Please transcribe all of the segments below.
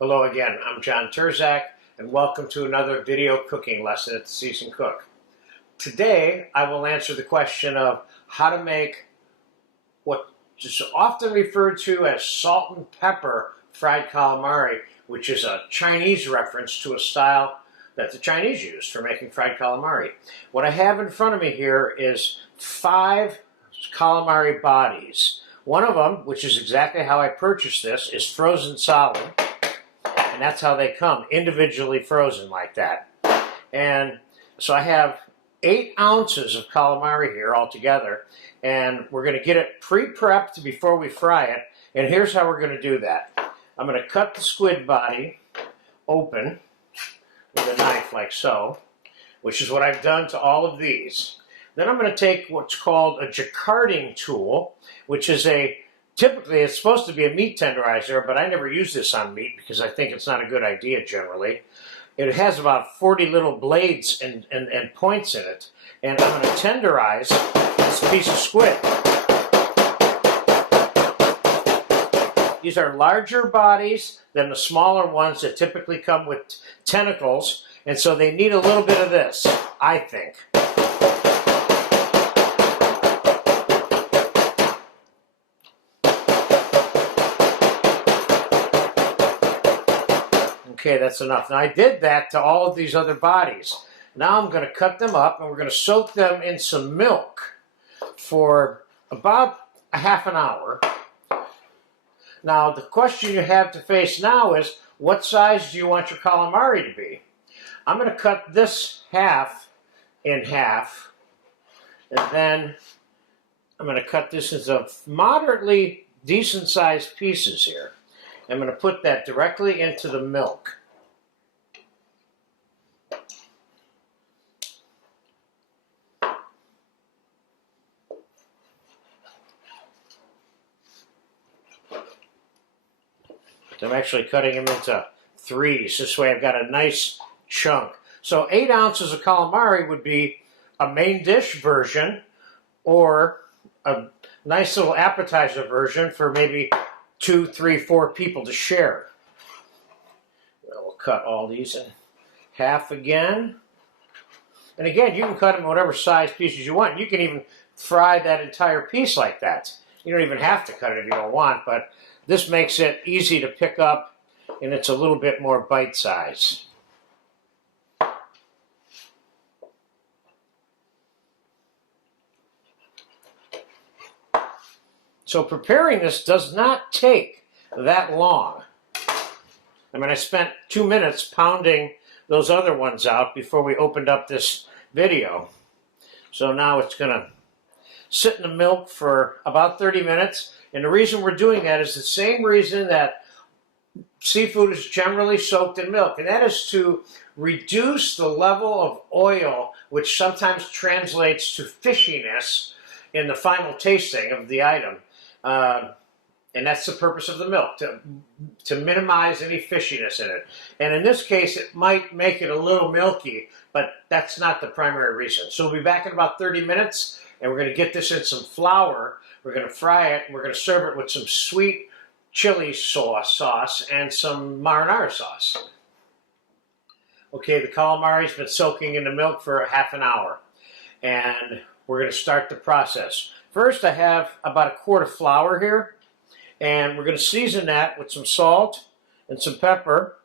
Hello again, I'm John Terzak, and welcome to another video cooking lesson at the Seasoned Cook. Today, I will answer the question of how to make what is often referred to as salt and pepper fried calamari, which is a Chinese reference to a style that the Chinese use for making fried calamari. What I have in front of me here is 5 calamari bodies. One of them, which is exactly how I purchased this, is frozen solid. And that's how they come, individually frozen like that. And so I have 8 ounces of calamari here altogether, and we're going to get it pre-prepped before we fry it. And here's how we're going to do that. I'm going to cut the squid body open with a knife like so, which is what I've done to all of these. Then I'm going to take what's called a jacquarding tool, which is typically, it's supposed to be a meat tenderizer, but I never use this on meat because I think it's not a good idea generally. It has about 40 little blades and points in it, and I'm going to tenderize this piece of squid. These are larger bodies than the smaller ones that typically come with tentacles, and so they need a little bit of this, I think. Okay, that's enough. Now I did that to all of these other bodies. Now I'm going to cut them up and we're going to soak them in some milk for about a half an hour. Now the question you have to face now is, what size do you want your calamari to be? I'm going to cut this half in half, and then I'm going to cut this into moderately decent sized pieces here. I'm going to put that directly into the milk. I'm actually cutting them into 3s. This way I've got a nice chunk. So 8 ounces of calamari would be a main dish version or a nice little appetizer version for maybe 2, 3, 4 people to share. We'll cut all these in half again. And again, you can cut them whatever size pieces you want. You can even fry that entire piece like that. You don't even have to cut it if you don't want, but this makes it easy to pick up, and it's a little bit more bite size. So preparing this does not take that long. I mean, I spent 2 minutes pounding those other ones out before we opened up this video. So now it's going to sit in the milk for about 30 minutes. And the reason we're doing that is the same reason that seafood is generally soaked in milk, and that is to reduce the level of oil, which sometimes translates to fishiness in the final tasting of the item. And that's the purpose of the milk, to minimize any fishiness in it. And in this case, it might make it a little milky, but that's not the primary reason. So we'll be back in about 30 minutes, and we're going to get this in some flour. We're going to fry it, and we're going to serve it with some sweet chili sauce and some marinara sauce. Okay, the calamari's been soaking in the milk for a half an hour, and we're going to start the process. First, I have about a quart of flour here, and we're going to season that with some salt and some pepper.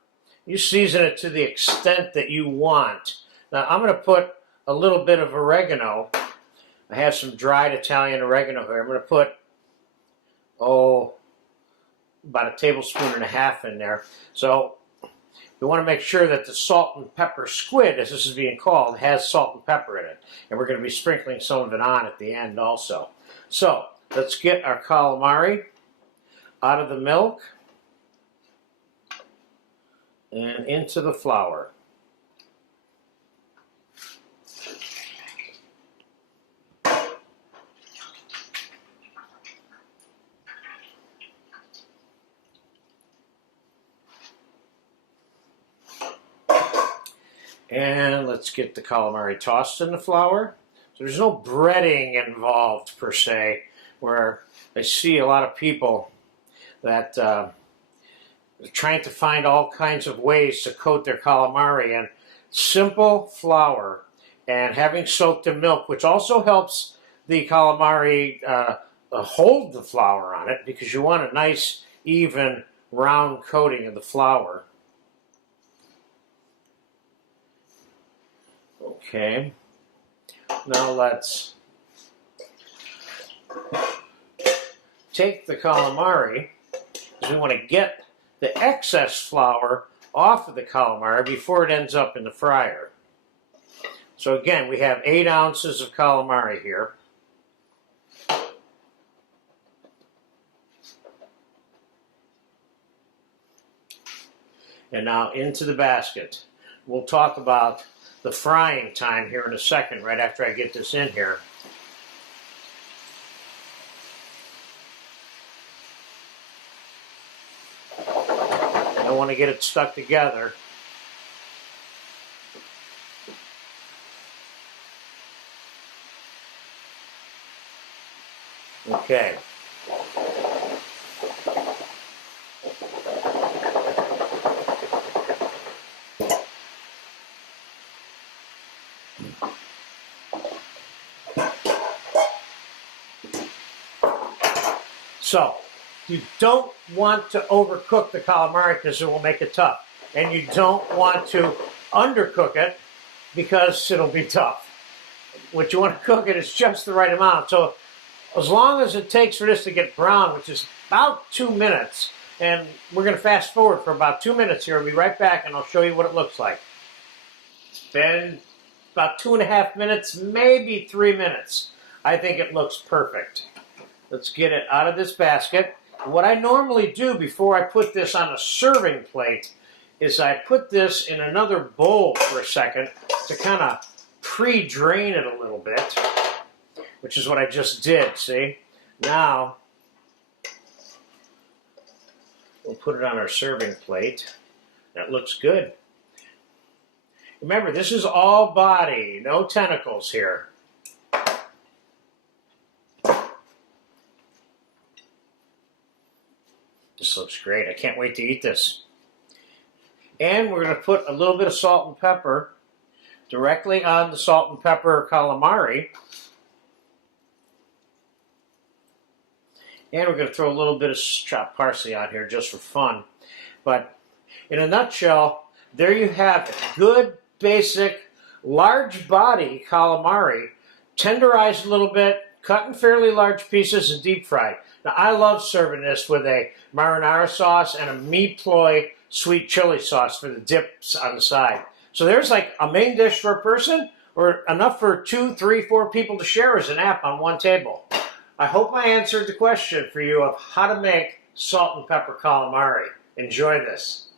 You season it to the extent that you want. Now, I'm going to put a little bit of oregano. I have some dried Italian oregano here. I'm going to put, about 1.5 tablespoons in there. So you want to make sure that the salt and pepper squid, as this is being called, has salt and pepper in it. And we're going to be sprinkling some of it on at the end also. So let's get our calamari out of the milk and into the flour. And let's get the calamari tossed in the flour. So there's no breading involved per se, where I see a lot of people that trying to find all kinds of ways to coat their calamari, and simple flour and having soaked in milk, which also helps the calamari hold the flour on it, because you want a nice, even, round coating of the flour. Okay, now let's take the calamari, because we want to get the excess flour off of the calamari before it ends up in the fryer. So again, we have 8 ounces of calamari here. And now into the basket. We'll talk about the frying time here in a second, right after I get this in here. I don't want to get it stuck together. Okay. So, you don't want to overcook the calamari because it will make it tough. And you don't want to undercook it because it'll be tough. What you want to cook it is just the right amount. So, as long as it takes for this to get brown, which is about 2 minutes, and we're going to fast forward for about 2 minutes here. I'll be right back and I'll show you what it looks like. It's been about 2.5 minutes, maybe 3 minutes. I think it looks perfect. Let's get it out of this basket. What I normally do before I put this on a serving plate is I put this in another bowl for a second to kind of pre-drain it a little bit, which is what I just did, see? Now, we'll put it on our serving plate. That looks good. Remember, this is all body, no tentacles here. This looks great. I can't wait to eat this. And we're going to put a little bit of salt and pepper directly on the salt and pepper calamari. And we're going to throw a little bit of chopped parsley on here just for fun. But in a nutshell, there you have good, basic, large body calamari, tenderized a little bit, cut in fairly large pieces and deep fried. Now, I love serving this with a marinara sauce and a Me-ploy sweet chili sauce for the dips on the side. So there's like a main dish for a person, or enough for 2, 3, 4 people to share as a nap on one table. I hope I answered the question for you of how to make salt and pepper calamari. Enjoy this.